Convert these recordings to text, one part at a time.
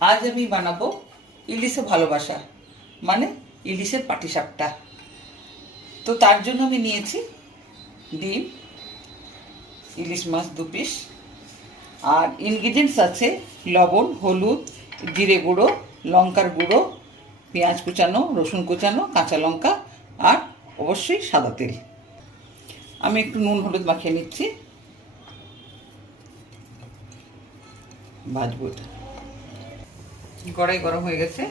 আজ আমি বানাবো ইলিশে ভালোবাসা মানে ইলিশের পাটিসাপটা। তো তার জন্য আমি নিয়েছি ডিম, ইলিশ মাছ দু পিস, আর ইনগ্রিডিয়েন্টস আছে লবণ, হলুদ, জিরে গুঁড়ো, লঙ্কার গুঁড়ো, পেঁয়াজ কুচানো, রসুন কুচানো, কাঁচা লঙ্কা, আর অবশ্যই সাদা তেল। আমি একটু নুন, হলুদ মাখিয়ে নিচ্ছি। ভাজবো এটা। কড়াই গরম হয়ে গেছে।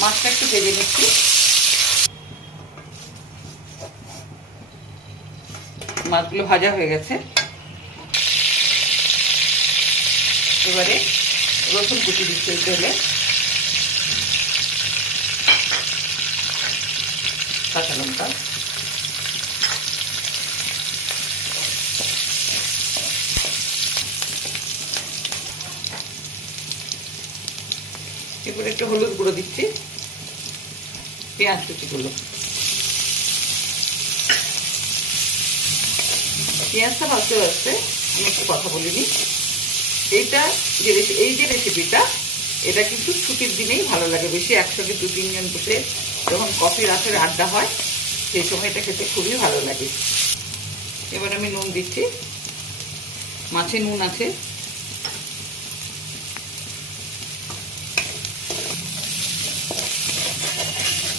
মাছটা একটু ভেজে নিচ্ছি। মাছগুলো ভাজা হয়ে গেছে। এবারে রসুন কুচি দিচ্ছে তেলে। কাঁচা লঙ্কা। এরপরে একটু হলুদ গুঁড়ো দিচ্ছি। পেঁয়াজ কুচিগুলো পেঁয়াজটা ভাজতে ভাজতে আমি একটু কথা বলিনি। এইটা, যে রেসি- এই যে রেসিপিটা এটা কিন্তু ছুটির দিনেই ভালো লাগে। বেশি একসঙ্গে দু তিনজন বসে যখন কফি রাতের আড্ডা হয়, সেই সময় এটা খেতে খুবই ভালো লাগে। এবার আমি নুন দিচ্ছি। মাছে নুন আছে।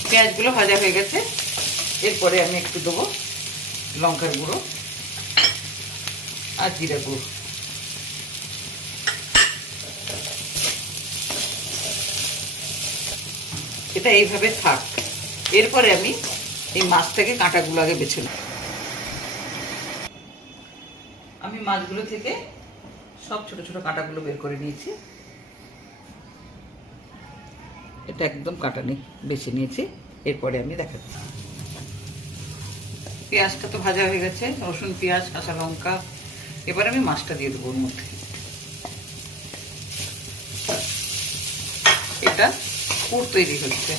পেঁয়াজগুলো ভাজা হয়ে গেছে। এরপরে আমি একটু দেবো লঙ্কার গুঁড়ো আর জিরা গুঁড়ো। এটা এইভাবে থাক। এরপরে আমি এই মাছ থেকে কাঁটাগুলো আগে বেছে নেব। আমি মাছগুলো থেকে সব ছোট ছোট কাঁটাগুলো বের করে নিয়েছি। এটা একদম কাটা নেই, বেছে নিয়েছি। এরপরে আমি দেখাচ্ছি। পেঁয়াজটা তো ভাজা হয়ে গেছে, রসুন, পেঁয়াজ, কাঁচা লঙ্কা। এবার আমি মাছটা দিয়ে দেবো ওর মধ্যে এটা পুর তৈরি হচ্ছে।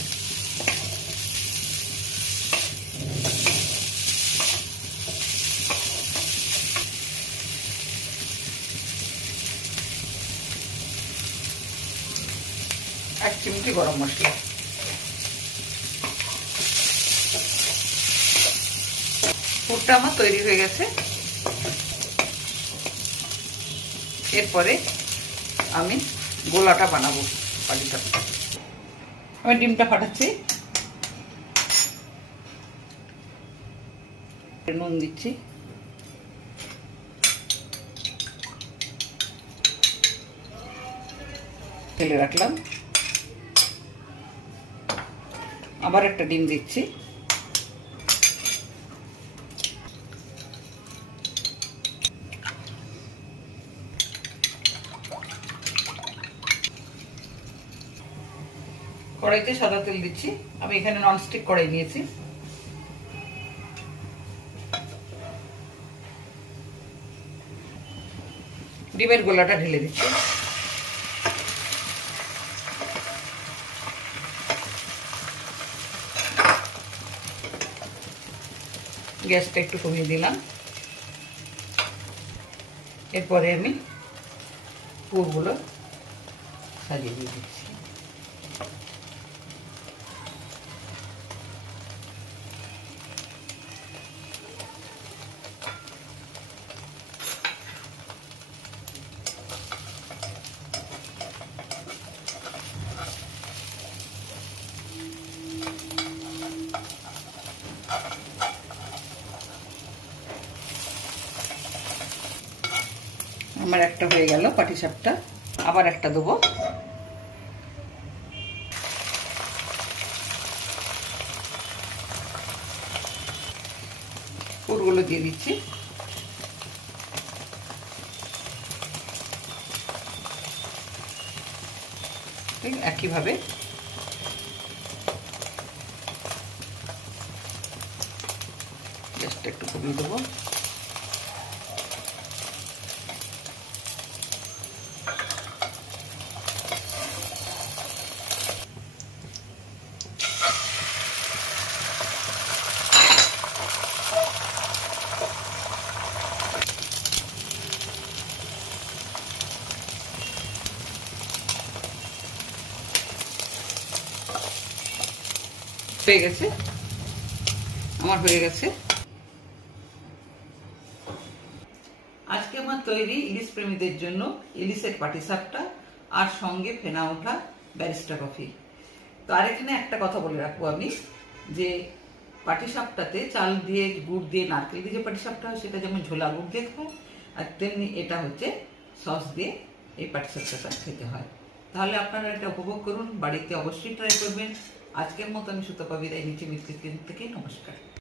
এক চিমটি গরম মশলা। পুরটা আমার তৈরি হয়ে গেছে। এরপরে আমি গোলাটা বানাবো পাটিটা আমি ডিমটা ফাটাচ্ছি। নুন দিচ্ছি। ফেলে রাখলাম। আবার একটা ডিম দিচ্ছি। কড়াইতে সাদা তেল দিচ্ছি। আমি এখানে ননস্টিক কড়াই নিয়েছি। ডিমের গোলাটা ঢেলে দিচ্ছি। গ্যাসটা একটু কমিয়ে দিলাম। এরপরে আমি পুরগুলো সাজিয়ে দিয়ে দিচ্ছি। আমার একটা হয়ে গেল পাটিসাপটা আবার একটা দেবো। পুরগুলো দিয়ে দিচ্ছি। একইভাবে। একটু কমিয়ে দেবো। হয়ে গেছে। আমার হয়ে গেছে। আজকে আমার তৈরি ইলিশ প্রেমীদের জন্য ইলিশের পাটিসাপটা আর সঙ্গে ফেনা ওঠা ব্যারিস্টা কফি। তো আর এখানে একটা কথা বলে রাখব আমি, যে পাটিসাপটাতে চাল দিয়ে গুড় দিয়ে নারকেল দিয়ে যে পাটিসাপটা হয়, সেটা যেমন ঝোলা গুড় দিয়ে খায়, আর তেমনি এটা হচ্ছে সস দিয়ে এই পাটিসাপটাটা খেতে হয়। তাহলে আপনারা এটা উপভোগ করুন, বাড়িতে অবশ্যই ট্রাই করবেন। আজকের মতো আমি সুতপা বিদায় নিচ্ছি। মিত্র থেকে নমস্কার।